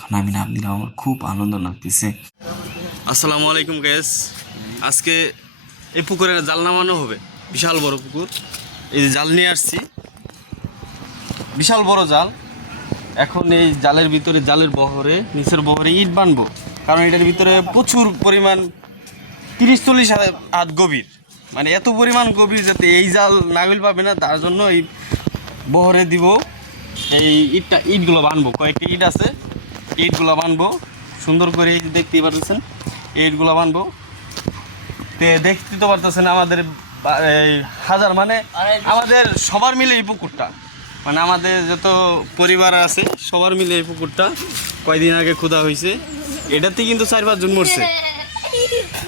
এখন আমি নাম দিলাম, আমার খুব আনন্দ লাগতেছে। আসসালামু আলাইকুম গাইস, আজকে এই পুকুরে জাল নামানো হবে। বিশাল বড় পুকুর, এই জাল নিয়ে আসছি, বিশাল বড় জাল। এখন এই জালের ভিতরে, জালের বহরে, নিচের বহরে ইট বানবো, কারণ এটার ভিতরে প্রচুর পরিমাণ 30-40 হাত গভীর, মানে এত পরিমাণ গভীর যাতে এই জাল নাগল পাবে না, তার জন্য এই বহরে দিব। এই ইটগুলো বানবো, কয়েকটি ইট আছে, ইটগুলো বানবো সুন্দর করে, দেখতেই পারতেছেন ইটগুলো বানবো। দেখতে তো পারতেছেন আমাদের এই হাজার, মানে আমাদের সবার মিলে এই পুকুরটা, মানে আমাদের যত পরিবার আছে সবার মিলে এই পুকুরটা কয়দিন আগে খোদা হয়েছে। এটাতে কিন্তু 4-5 জন মরছে।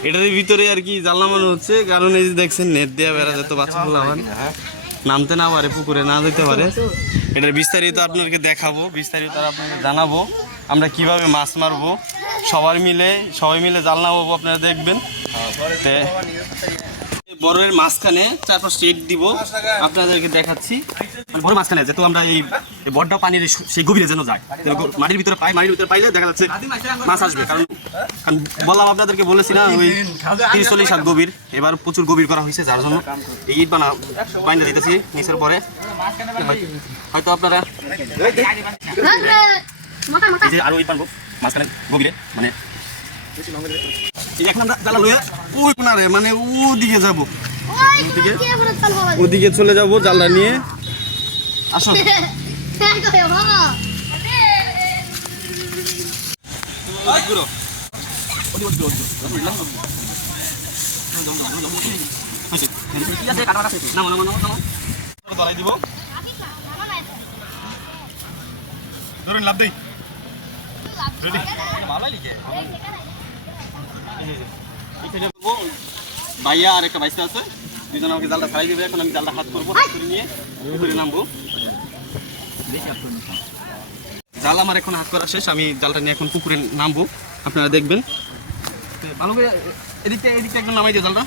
এটার ভিতরে আর কি জাল নামানো হচ্ছে, কারণ এই যে দেখছেন নেট দেওয়া বেড়া, যত বাচ্চাগুলো আবার নামতে না পারে, পুকুরে না যেতে পারে। এটার বিস্তারিত আপনাদেরকে দেখাবো, বিস্তারিত আপনাকে জানাবো আমরা কিভাবে মাছ মারবো। সবাই মিলে জাল নামাবো, আপনারা দেখবেন। বড়ের মাঝখানে 4-5টি ইট দিব, আপনাদেরকে দেখাচ্ছি। বড় মাঝখানে যেহেতু আমরা এই বড়টা পানির সেই গভীরে যেন যায়, মাটির ভিতরে পাইলে দেখা যাচ্ছে মাছ আসবে। কারণ বললাম আপনাদেরকে, বলেছি না ওই 30-40 হাত গভীর, এবার প্রচুর গভীর করা হয়েছে, যার জন্য এই ইট বাইন্দা দিতেছি নিচের পরে। হয়তো আপনারা এই যে আরো ইট বানবো মাঝখানে গভীরে, মানে এখন আমরা জ্বালা লইয়া ওই কোনারে, মানে ওদিকে যাবো, ওদিকে চলে যাবো জালটা নিয়ে। আসো দিব, ধরুন লাভ দেই। ভাইয়া আর একটা বাইসা আছে, দুজন আমাকে জালটা ছাড়াই দেবে। এখন আমি জালটা হাত করবো, হাত করে নিয়ে পুকুরে নামবো। জাল আমার এখন হাত করা শেষ, আমি জালটা নিয়ে এখন পুকুরে নামবো, আপনারা দেখবেন ভালো করে। এদিকটা একদম নামাই দিও জালটা।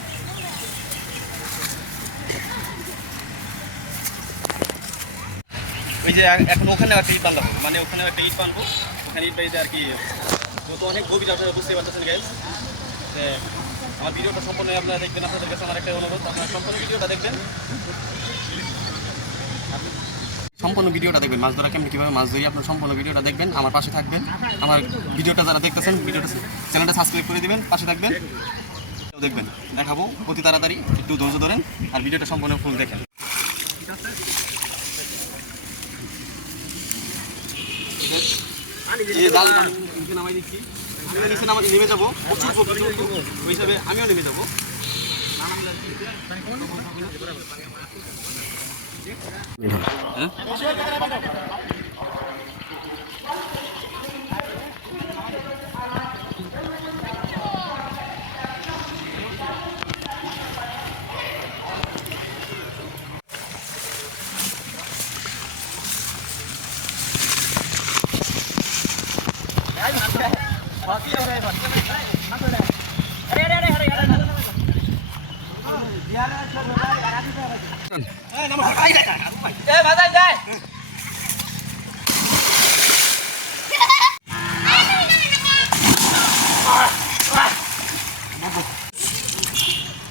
ওই যে এখন ওখানে একটা ইট বানবো, মানে ওখানে একটা ইট বানবো, ওখানে ইট বাইতে আর কি, তো অনেক গভীর, আপনারা বুঝতে পারতেছেন গাইস। আমার ভিডিওটা সম্পূর্ণ আপনারা দেখবেন, আপনাদের কাছে আমার একটা অনুরোধ, আপনারা সম্পূর্ণ ভিডিওটা দেখবেন, সম্পূর্ণ ভিডিওটা দেখবেন। মাছ ধরা কেমন, কীভাবে মাছ ধরি, আপনার সম্পূর্ণ ভিডিওটা দেখবেন, আমার পাশে থাকবেন। আমার ভিডিওটা যারা দেখতেছেন, ভিডিওটা চ্যানেলটা সাবস্ক্রাইব করে দিবেন, পাশে থাকবেন, দেখবেন, দেখাবো অতি তাড়াতাড়ি। একটু ধৈর্য ধরেন আর ভিডিওটা সম্পূর্ণ ফুল দেখেন। নামাই দিচ্ছি, আমি নিচে নেমে যাবো, ওই হিসাবে আমিও নেমে যাবো।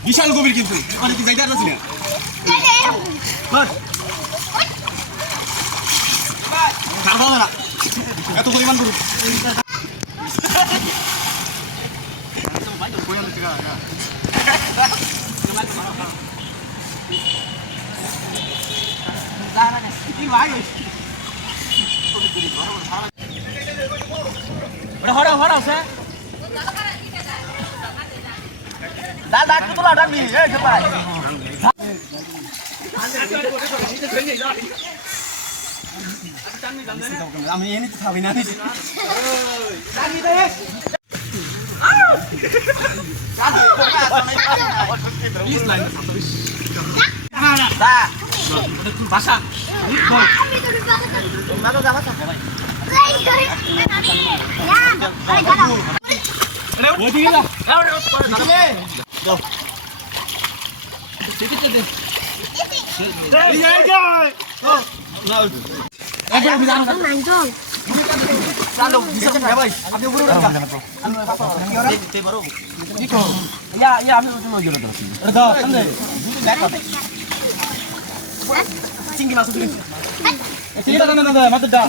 বিশাল গভীর, কিন্তু অনেক যাইতে পারছি না, এত পরিমাণ করুন। আমি এনে তো খাবি না, ভাষা Lanjut. চিংড়ি মাছ দিন এটা না না মাছ দাও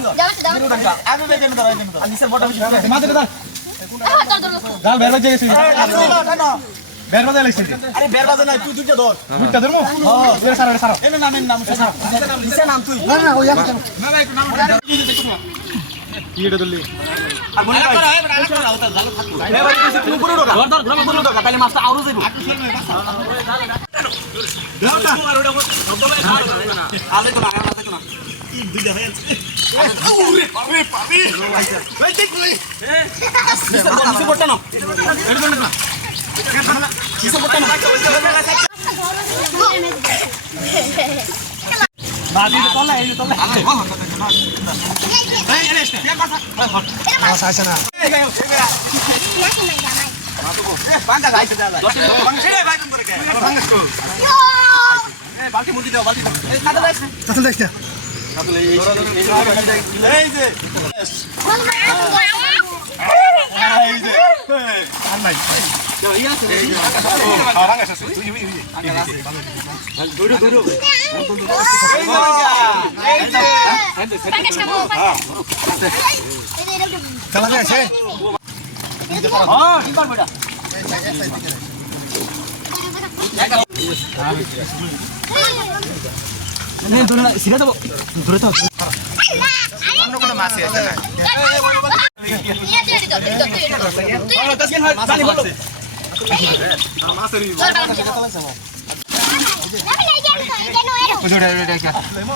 আগে দেখেন দাও আর নিচে বড় মাছ দাও গাল বের বাজে গেছে বের বাজে লাগছে আরে বের বাজে না তুই দুইটা ধর দুইটা ধরমু হ্যাঁ এর সারা সারা এর নাম নিচে নাম তুই না না ওই একটা না না একটু নাম কি এটা ধরলি আর মনে ভাই জাল থাকতো এ ভাই তুমি উপরে ঢোকা ধর ধর উপরে ঢোকা তাহলে মাছটা আউরো যাইবো দাও না আর ওটা শব্দ ভাই আলে তো না আলে তো না কি দুইটা ভাই আছে ওরে পাবে পাবে ভাই ঠিক কই নিচে পড়টা না এটা ধর না নিচে পড়টা না বাদি তো তোলা এই তোলা এই এনে এসে মাছ আসে না পাঙ্গা গাইতে जाला পাঙ্গা ভাই তুমি করে কে পাঙ্গা কো এই বালতি মুদি দাও বালতি এই কাটা যাচ্ছে কাটা যাচ্ছে কাটা এই যে এই যে আর নাই ইয়া আছে পাঙ্গা আছে তুই পাঙ্গা আছে দৌড়ো দৌড়ো এই যে পাঙ্গা খাবো চলা যাচ্ছে হ্যাঁ ঠিক পার বেটা নে ধরে না সিধা দেবো ধরে তো অন্য কোনো মাছ আছে না নিয়ে দে দে তুই আরে দশ কেন পানি বলো মাছেরই চল ওজোড়া ওজোড়া কি লেমো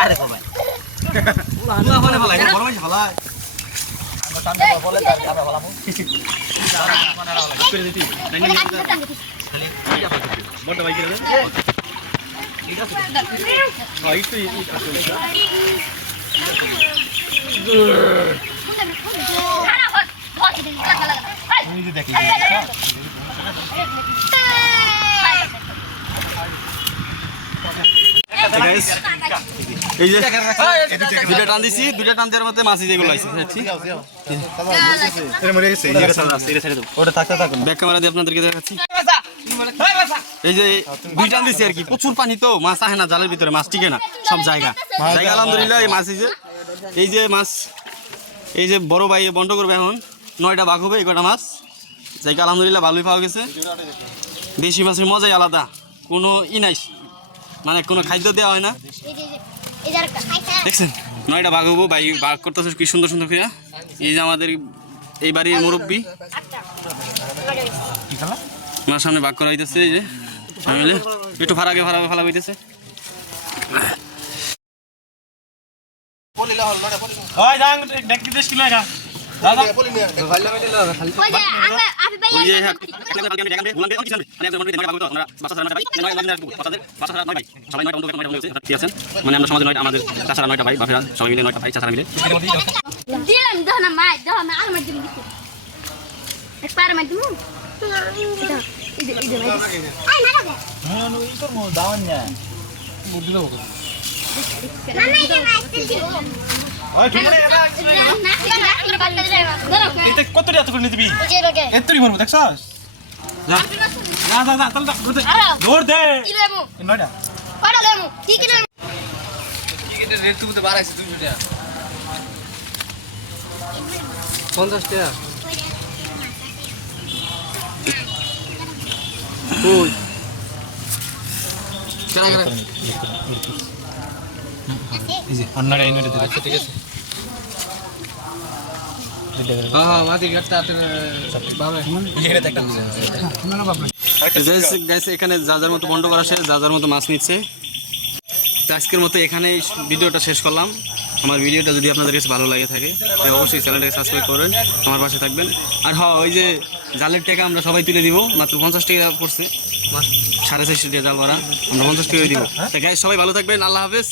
আরে ভাই ওলা বলে ভালো বড় মাছ ভালো আমরা বলে তার আমরা ভালো করে দিতি খালি বড় ভাই করে এটা হ্যাঁ একটু আসলে এই যে দেখি এই যে দুইটা টান দিছি দুইটা টান দেওয়ার মধ্যে মাছি যেগুলো আছে ওটা থাকতে থাকুন ব্যাক ক্যামেরা দিয়ে আপনাদেরকে দেখাচ্ছি এই যে দুই টান দিছি আর কি প্রচুর পানি তো মাছ আহে না জালের ভিতরে মাছ টিকে না সব জায়গা আলহামদুলিল্লাহ এই মাছ এই যে মাছ এই যে বড় ভাই বন্ধ করবে এখন 9টা ভাগ হবে এই কটা মাছ জায়গা আলহামদুলিল্লাহ ভালোই পাওয়া গেছে দেশি মাছের মজাই আলাদা কোনো নাই মানে কোনো খাদ্য দেওয়া হয় না দেখছেন 9টা ভাগ হবো ভাই ভাগ করতেছে কি সুন্দর সুন্দর করে এই যে আমাদের এই বাড়ির মুরব্বী আমার সামনে ভাগ করা হইতেছে এই যে ফ্যামিলি একটু ফারাকে ফালা হইতেছে মানে আমরা সমাজে আমাদের চাচারা 9টা ভাই বাপেরা সবাই মিলে 9টা ভাই চাচারা মিলে কত টাকা করে নিবি এতরি মারবো দেখছস যা না না না চল দৌড় দে কি লেমু 9টা কটা লেমু কি কি লেমু কি কি রেট তুমি তো বাড়াইছ 200 টাকা 50 টাকা কই কেন করে এই যে অন্যরা ইনভাইট দিতে আচ্ছা ঠিক আছে হ্যাঁ মাটি গাটটা বাবা এখানে একটা না না বাবা গাইস এখানে যার মতো বন্ধ করা শেষ যার মতো মাছ নিচ্ছে তো আজকের মতো এখানেই ভিডিওটা শেষ করলাম আমার ভিডিওটা যদি আপনাদের কাছে ভালো লাগে থাকে তাহলে অবশ্যই চ্যানেলটাকে সাবস্ক্রাইব করবেন আমার পাশে থাকবেন আর হ্যাঁ ওই যে জালের টাকা আমরা সবাই তুলে দিব মাত্র 50 টাকা পড়ছে 450 টাকা জাল ভাড়া আমরা 50 টাকা দিব তো গাইস সবাই ভালো থাকবেন আল্লাহ হাফেজ।